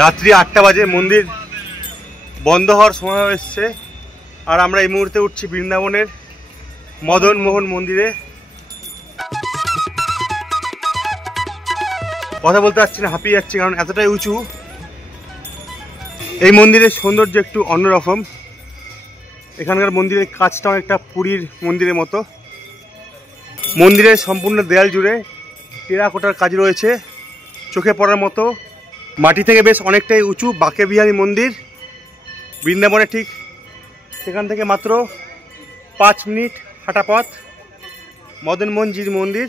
রাত্রি ৮টা বাজে, মন্দির বন্ধ হওয়ার সময় এসছে। আর আমরা এই মুহূর্তে উঠছি বৃন্দাবনের মদন মোহন মন্দিরে। কথা বলতে পারছি না, হাঁপিয়ে যাচ্ছি, কারণ এতটাই উঁচু। এই মন্দিরের সৌন্দর্য একটু অন্যরকম। এখানকার মন্দিরের কাজটা অনেকটা পুরীর মন্দিরের মতো। মন্দিরের সম্পূর্ণ দেয়াল জুড়ে টেরাকোটার কাজ রয়েছে, চোখে পড়ার মতো। মাটি থেকে বেশ অনেকটাই উঁচু বাঁকে বিহারী মন্দির। বৃন্দাবনে ঠিক সেখান থেকে মাত্র 5 মিনিট হাঁটা পথ মদন মোহনজির মন্দির।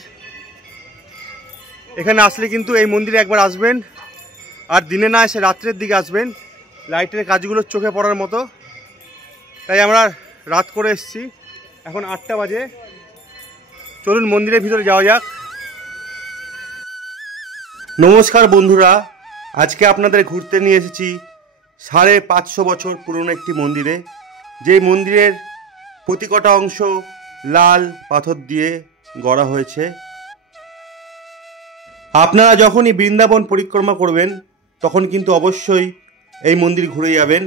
এখানে আসলে কিন্তু এই মন্দিরে একবার আসবেন, আর দিনে না এসে রাত্রের দিকে আসবেন। লাইটের কাজগুলো চোখে পড়ার মতো। তাই আমরা রাত করে এসেছি, এখন 8টা বাজে। চলুন মন্দিরের ভিতরে যাওয়া যাক। নমস্কার বন্ধুরা, আজকে আপনাদের ঘুরতে নিয়ে এসেছি 550 বছর পুরনো একটি মন্দিরে। যে মন্দিরের প্রতিকটা অংশ লাল পাথর দিয়ে গড়া হয়েছে। আপনারা যখনই বৃন্দাবন পরিক্রমা করবেন তখন কিন্তু অবশ্যই এই মন্দির ঘুরে যাবেন,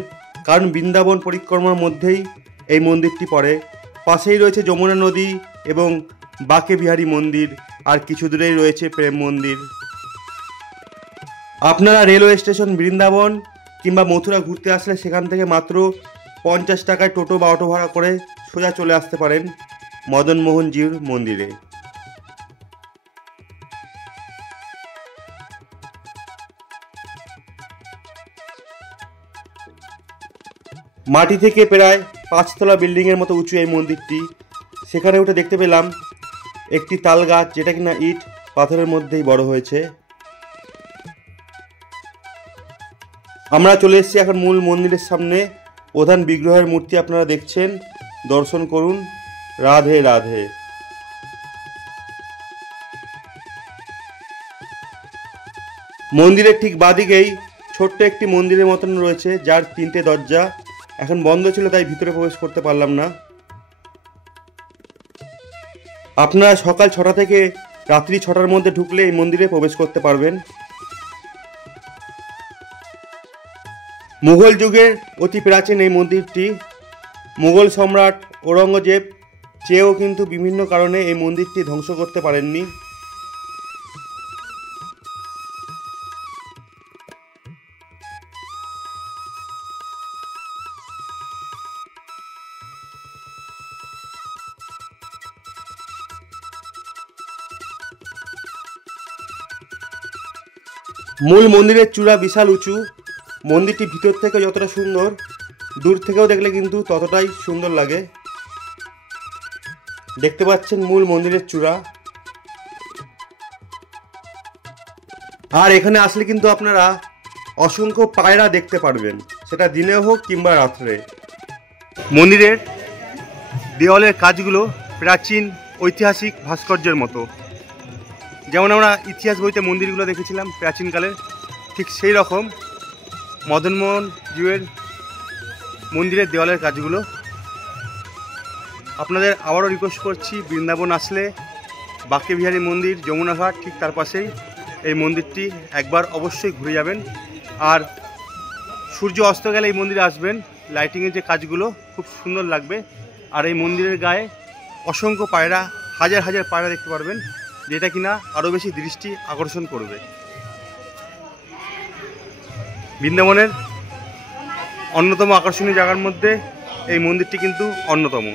কারণ বৃন্দাবন পরিক্রমার মধ্যেই এই মন্দিরটি পড়ে। পাশেই রয়েছে যমুনা নদী এবং বাঁকে বিহারী মন্দির, আর কিছু দূরেই রয়েছে প্রেম মন্দির। আপনারা রেলওয়ে স্টেশন বৃন্দাবন কিংবা মথুরা ঘুরতে আসলে সেখান থেকে মাত্র 50 টাকায় টোটো বা অটো ভাড়া করে সোজা চলে আসতে পারেন মদন মোহনজির মন্দিরে। মাটি থেকে প্রায় 5 তলা বিল্ডিংয়ের মতো উঁচু এই মন্দিরটি। সেখানে উঠে দেখতে পেলাম একটি তাল গাছ, যেটা কিনা ইট পাথরের মধ্যেই বড় হয়েছে। আমরা চলে এসেছি এখন মূল মন্দিরের সামনে। প্রধান বিগ্রহের মূর্তি আপনারা দেখছেন, দর্শন করুন। রাধে রাধে। মন্দিরের ঠিক বাদিকেই ছোট্ট একটি মন্দিরের মতন রয়েছে, যার 3টে দরজা। এখন বন্ধ ছিল, তাই ভিতরে প্রবেশ করতে পারলাম না। আপনারা সকাল 6টা থেকে রাত্রি 6টার মধ্যে ঢুকলে এই মন্দিরে প্রবেশ করতে পারবেন। মুঘল যুগের অতি প্রাচীন এই মন্দিরটি। মুঘল সম্রাট ঔরঙ্গজেব চেয়েও কিন্তু বিভিন্ন কারণে এই মন্দিরটি ধ্বংস করতে পারেননি। মূল মন্দিরের চূড়া বিশাল উঁচু। মন্দিরটি ভিতর থেকে যতটা সুন্দর, দূর থেকেও দেখলে কিন্তু ততটাই সুন্দর লাগে। দেখতে পাচ্ছেন মূল মন্দিরের চূড়া। আর এখানে আসলে কিন্তু আপনারা অসংখ্য পায়রা দেখতে পারবেন, সেটা দিনে হোক কিংবা রাত্রে। মন্দিরের দেওয়ালের কাজগুলো প্রাচীন ঐতিহাসিক ভাস্কর্যের মতো। যেমন আমরা ইতিহাস বইতে মন্দিরগুলো দেখেছিলাম প্রাচীনকালের, ঠিক সেই রকম মদন মোহন জিউয়ের মন্দিরের দেওয়ালের কাজগুলো। আপনাদের আবারও রিকোয়েস্ট করছি, বৃন্দাবন আসলে বাঁকে বিহারী মন্দির, যমুনাঘাট ঠিক তার পাশেই এই মন্দিরটি একবার অবশ্যই ঘুরে যাবেন। আর সূর্য অস্ত গেলে এই মন্দিরে আসবেন, লাইটিংয়ের যে কাজগুলো খুব সুন্দর লাগবে। আর এই মন্দিরের গায়ে অসংখ্য পায়রা, হাজার হাজার পায়রা দেখতে পারবেন, যেটা কিনা আরও বেশি দৃষ্টি আকর্ষণ করবে। বৃন্দাবনের অন্যতম আকর্ষণীয় জায়গার মধ্যে এই মন্দিরটি কিন্তু অন্যতম।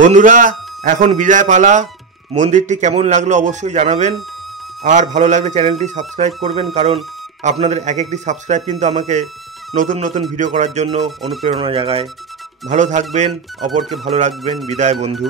বন্ধুরা, এখন বিদায় পালা। মন্দিরটি কেমন লাগলো অবশ্যই জানাবেন, আর ভালো লাগলে চ্যানেলটি সাবস্ক্রাইব করবেন, কারণ আপনাদের এক একটি সাবস্ক্রাইব কিন্তু আমাকে নতুন নতুন ভিডিও করার জন্য অনুপ্রেরণা জাগায়। ভালো থাকবেন, অপরকে ভালো রাখবেন। বিদায় বন্ধু।